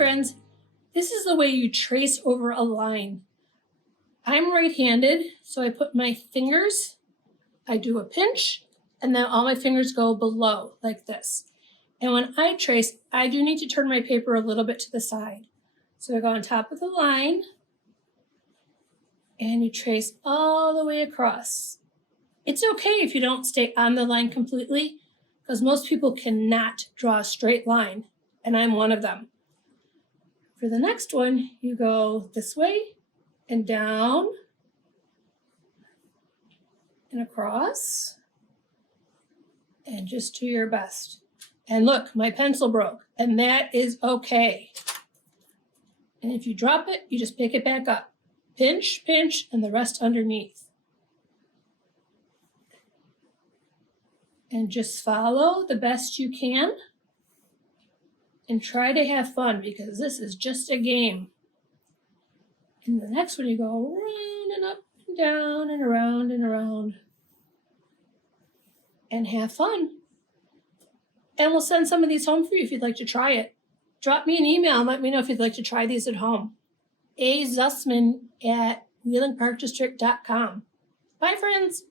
friends, this is the way you trace over a line. I'm right-handed, so I put my fingers, I do a pinch, and then all my fingers go below like this. And when I trace, I do need to turn my paper a little bit to the side. So I go on top of the line, and you trace all the way across. It's okay if you don't stay on the line completely, because most people cannot draw a straight line, and I'm one of them. For the next one, you go this way and down and across, and just do your best. And look, my pencil broke, and that is okay. And if you drop it, you just pick it back up. Pinch, pinch, and the rest underneath. And just follow the best you can. And try to have fun, because this is just a game. And the next one, you go around and up and down and around and around. And have fun. And we'll send some of these home for you if you'd like to try it. Drop me an email and let me know if you'd like to try these at home. azussman@wheelingparkdistrict.com. Bye, friends.